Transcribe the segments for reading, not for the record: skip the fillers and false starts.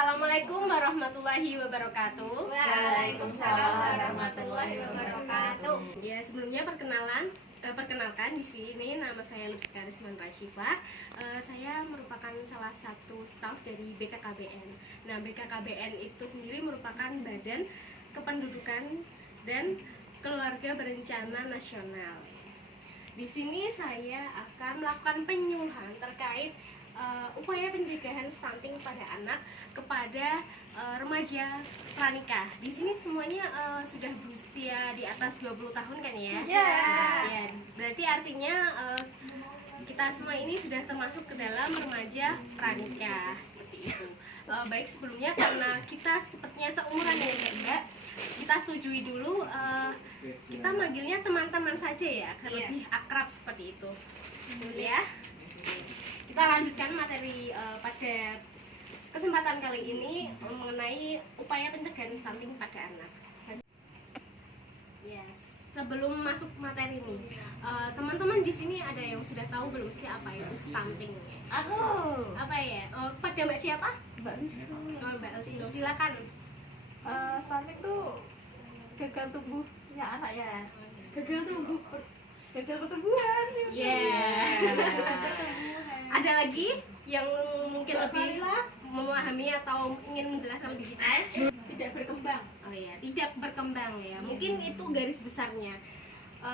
Assalamualaikum warahmatullahi wabarakatuh. Waalaikumsalam warahmatullahi wabarakatuh. Ya, sebelumnya perkenalkan di sini nama saya Lutfi Karisman Rasyifah. Saya merupakan salah satu staf dari BKKBN. Nah, BKKBN itu sendiri merupakan Badan Kependudukan dan Keluarga Berencana Nasional. Di sini saya akan melakukan penyuluhan terkait upaya pencegahan stunting pada anak kepada remaja pranikah. Di sini semuanya sudah berusia di atas 20 tahun kan ya? Ya, berarti artinya kita semua ini sudah termasuk ke dalam remaja pranikah seperti itu. Baik, sebelumnya karena kita sepertinya seumuran ya Mbak, kita setujui dulu kita manggilnya teman-teman saja ya, agar lebih akrab seperti itu. Ya. Kita lanjutkan materi pada kesempatan kali ini mengenai upaya pencegahan stunting pada anak. Yes, sebelum masuk materi ini, teman-teman di sini ada yang sudah tahu belum sih apa itu stunting? Aku. Apa ya? Pada Mbak siapa? Mbak Wisnu. Oh, Mbak Wisnu, silakan. Stunting tuh gagal tumbuhnya anak ya. Gagal pertumbuhan. Ada lagi yang mungkin lebih memahami atau ingin menjelaskan lebih detail? Tidak berkembang. Oh ya, tidak berkembang ya. Mungkin itu garis besarnya.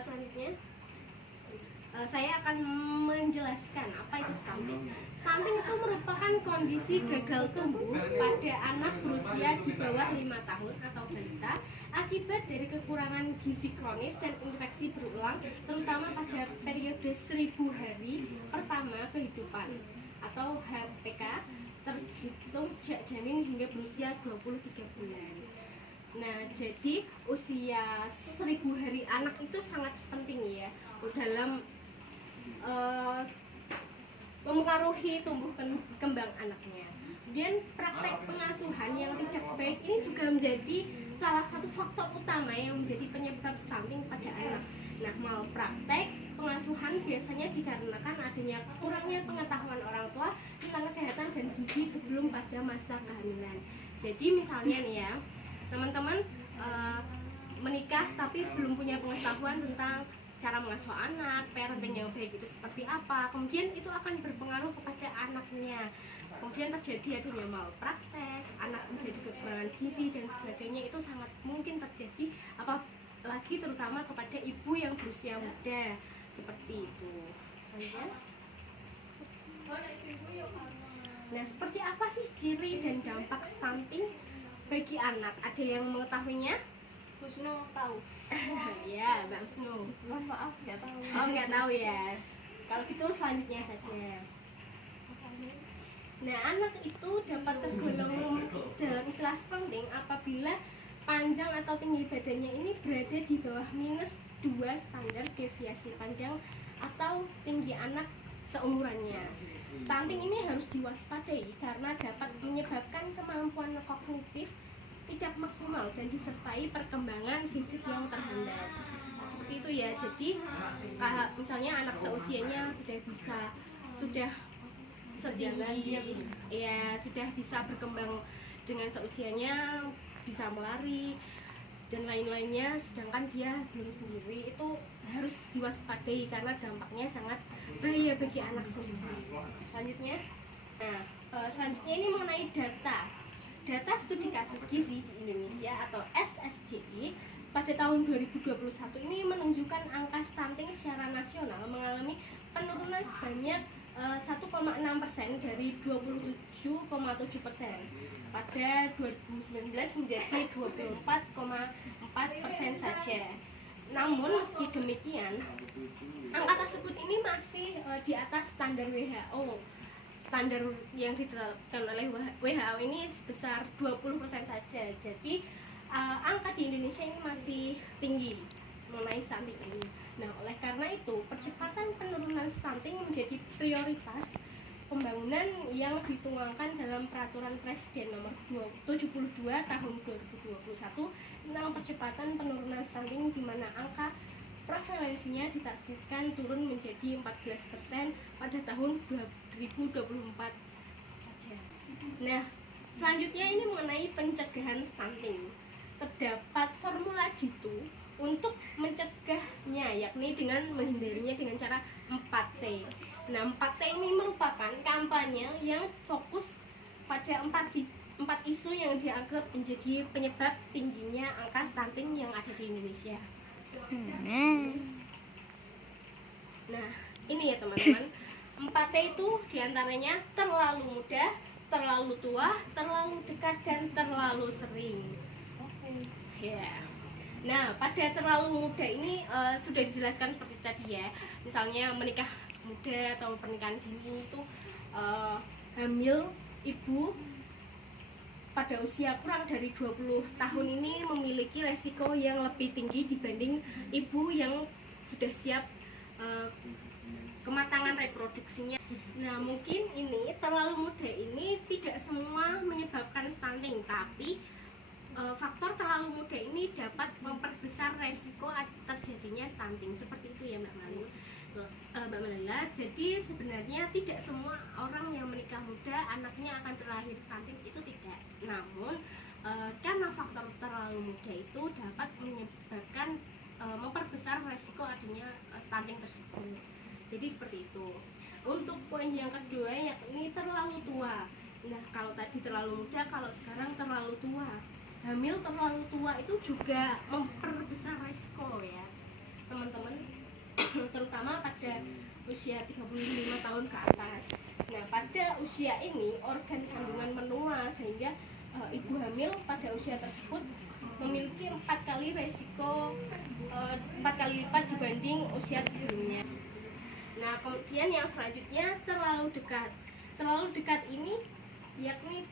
Selanjutnya, saya akan menjelaskan apa itu stunting. Stunting itu merupakan kondisi gagal tumbuh pada anak berusia di bawah 5 tahun atau balita akibat dari kekurangan gizi kronis dan infeksi berulang, terutama pada periode 1000 hari pertama kehidupan atau HPK, terhitung sejak janin hingga berusia 23 bulan. Nah, jadi usia 1000 hari anak itu sangat penting ya dalam mempengaruhi tumbuh kembang anaknya. Kemudian praktek pengasuhan yang tidak baik ini juga menjadi salah satu faktor utama yang menjadi penyebab stunting pada anak. Nah, malpraktek pengasuhan biasanya dikarenakan adanya kurangnya pengetahuan orang tua tentang kesehatan dan gizi sebelum pada masa kehamilan. Jadi misalnya nih ya, teman-teman menikah tapi belum punya pengetahuan tentang cara mengasuh anak, parenting yang baik itu seperti apa, kemudian itu akan berpengaruh kepada anaknya. Kemudian terjadi adanya malpraktek, anak menjadi kekurangan gizi dan sebagainya, itu sangat mungkin terjadi apalagi terutama kepada ibu yang berusia muda seperti itu. Nah, seperti apa sih ciri dan dampak stunting bagi anak? Ada yang mengetahuinya? Wisnu tahu. Ya, Mbak Wisnu. Mohon maaf, nggak tahu. Oh, nggak tahu ya. Kalau gitu selanjutnya saja. Nah, anak itu dapat tergolong dalam istilah stunting apabila panjang atau tinggi badannya ini berada di bawah -2 standar deviasi panjang atau tinggi anak seumurannya. Stunting ini harus diwaspadai karena dapat menyebabkan kemampuan kognitif tidak maksimal dan disertai perkembangan fisik yang terhambat. Nah, seperti itu ya. Jadi misalnya anak seusianya sudah setinggi ya, sudah bisa berkembang dengan seusianya, bisa melari dan lain-lainnya, sedangkan dia belum sendiri, itu harus diwaspadai karena dampaknya sangat bahaya bagi anak sendiri. Selanjutnya, selanjutnya ini mengenai data studi kasus gizi di Indonesia atau SSGI pada tahun 2021 ini menunjukkan angka stunting secara nasional mengalami penurunan sebanyak 1,6% dari 27,7% pada 2019 menjadi 24,4% saja. Namun meski demikian, angka tersebut ini masih di atas standar WHO. Standar yang ditetapkan oleh WHO ini sebesar 20% saja. Jadi angka di Indonesia ini masih tinggi mengenai stunting ini. Nah, oleh karena itu percepatan penurunan stunting menjadi prioritas pembangunan yang dituangkan dalam Peraturan Presiden Nomor 72 Tahun 2021 tentang percepatan penurunan stunting, di mana angka prevalensinya ditargetkan turun menjadi 14% pada tahun 2024 saja. Nah, Selanjutnya ini mengenai pencegahan stunting. Terdapat formula jitu untuk mencegahnya, yakni dengan menghindarinya dengan cara 4T. Nah, 4T ini merupakan kampanye yang fokus pada 4 isu yang dianggap menjadi penyebab tingginya angka stunting yang ada di Indonesia. Nah, ini ya teman-teman. 4T itu diantaranya terlalu muda, terlalu tua, terlalu dekat, dan terlalu sering. Ya. Nah, pada terlalu muda ini sudah dijelaskan seperti tadi ya. Misalnya menikah muda atau pernikahan dini itu hamil ibu pada usia kurang dari 20 tahun ini memiliki resiko yang lebih tinggi dibanding ibu yang sudah siap kematangan reproduksinya. Nah, mungkin ini terlalu muda ini tidak semua menyebabkan stunting, tapi faktor terlalu muda ini dapat memperbesar resiko terjadinya stunting. Seperti itu ya Mbak Malin. Mbak Malila, jadi sebenarnya tidak semua orang yang menikah muda anaknya akan terlahir stunting, itu tidak. Namun karena faktor terlalu muda itu dapat menyebabkan memperbesar resiko adanya stunting tersebut. Jadi seperti itu. Untuk poin yang kedua yakni terlalu tua. Nah, kalau tadi terlalu muda, kalau sekarang terlalu tua. Hamil terlalu tua itu juga memperbesar resiko ya teman-teman, terutama pada usia 35 tahun ke atas. Nah, pada usia ini organ kandungan menua sehingga ibu hamil pada usia tersebut memiliki 4 kali resiko 4 kali lipat dibanding usia sebelumnya. Nah, kemudian yang selanjutnya terlalu dekat. Terlalu dekat ini yakni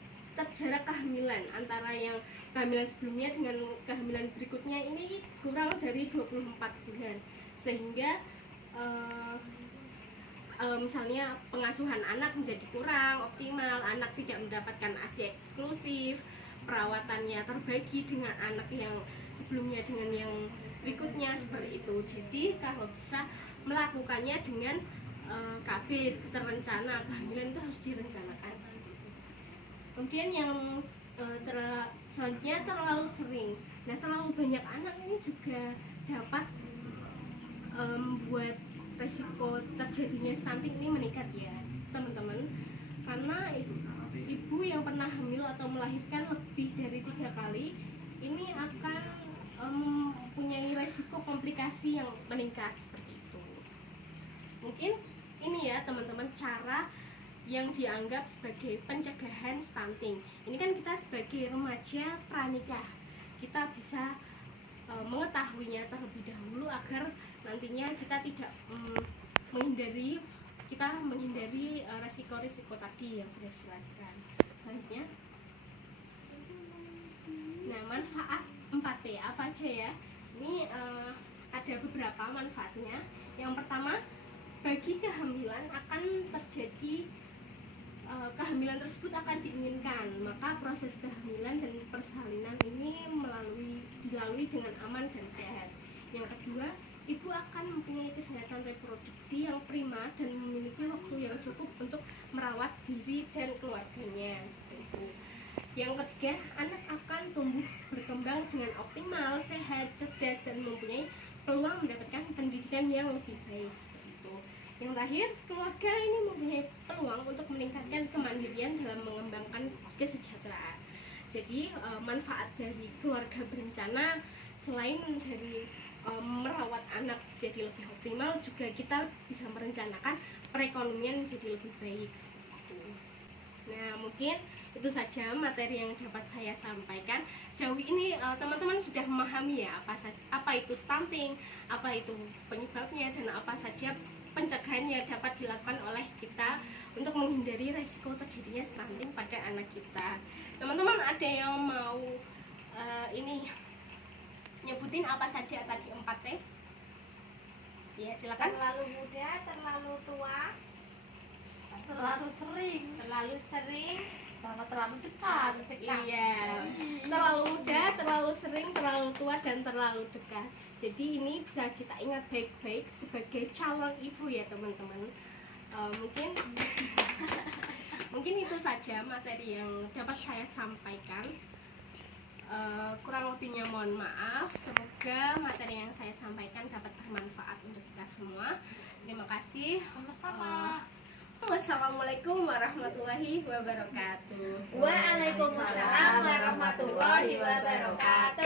jarak kehamilan antara yang kehamilan sebelumnya dengan kehamilan berikutnya ini kurang dari 24 bulan, sehingga misalnya pengasuhan anak menjadi kurang optimal, anak tidak mendapatkan ASI eksklusif, perawatannya terbagi dengan anak yang sebelumnya dengan yang berikutnya, seperti itu. Jadi kalau bisa melakukannya dengan KB terencana, kehamilan itu harus direncanakan. Kemudian yang selanjutnya terlalu sering. Nah, terlalu banyak anak ini juga dapat membuat resiko terjadinya stunting ini meningkat ya teman-teman, karena ibu yang pernah hamil atau melahirkan lebih dari 3 kali ini akan mempunyai resiko komplikasi yang meningkat seperti itu. Mungkin ini ya teman-teman cara yang dianggap sebagai pencegahan stunting. Ini kan kita sebagai remaja pranikah, kita bisa mengetahuinya terlebih dahulu agar nantinya kita tidak menghindari resiko-resiko tadi yang sudah dijelaskan. Selanjutnya, nah manfaat 4T apa aja ya? Ini ada beberapa manfaatnya. Yang pertama, bagi kehamilan akan terjadi kehamilan tersebut akan diinginkan, maka proses kehamilan dan persalinan ini dilalui dengan aman dan sehat. Yang kedua, ibu akan mempunyai kesehatan reproduksi yang prima dan memiliki waktu yang cukup untuk merawat diri dan keluarganya. Seperti itu. Yang ketiga, anak akan tumbuh berkembang dengan optimal, sehat, cerdas, dan mempunyai peluang mendapatkan pendidikan yang lebih baik. Yang terakhir, keluarga ini mempunyai peluang untuk meningkatkan kemandirian dalam mengembangkan kesejahteraan. Jadi manfaat dari keluarga berencana selain dari merawat anak jadi lebih optimal, juga kita bisa merencanakan perekonomian jadi lebih baik. Nah, mungkin itu saja materi yang dapat saya sampaikan. Sejauh ini teman-teman sudah memahami ya apa itu stunting, apa itu penyebabnya, dan apa saja pencegahan yang dapat dilakukan oleh kita untuk menghindari resiko terjadinya stunting pada anak kita. Teman-teman ada yang mau ini nyebutin apa saja tadi 4T? Ya, silakan. Terlalu muda, terlalu tua, terlalu sering, sama terlalu dekat. Iya, terlalu muda, terlalu sering, terlalu tua, dan terlalu dekat. Jadi ini bisa kita ingat baik-baik sebagai calon ibu ya teman-teman. Mungkin mungkin itu saja materi yang dapat saya sampaikan. Kurang lebihnya mohon maaf. Semoga materi yang saya sampaikan dapat bermanfaat untuk kita semua. Terima kasih. Sama-sama. Wassalamualaikum warahmatullahi wabarakatuh. Waalaikumsalam warahmatullahi wabarakatuh.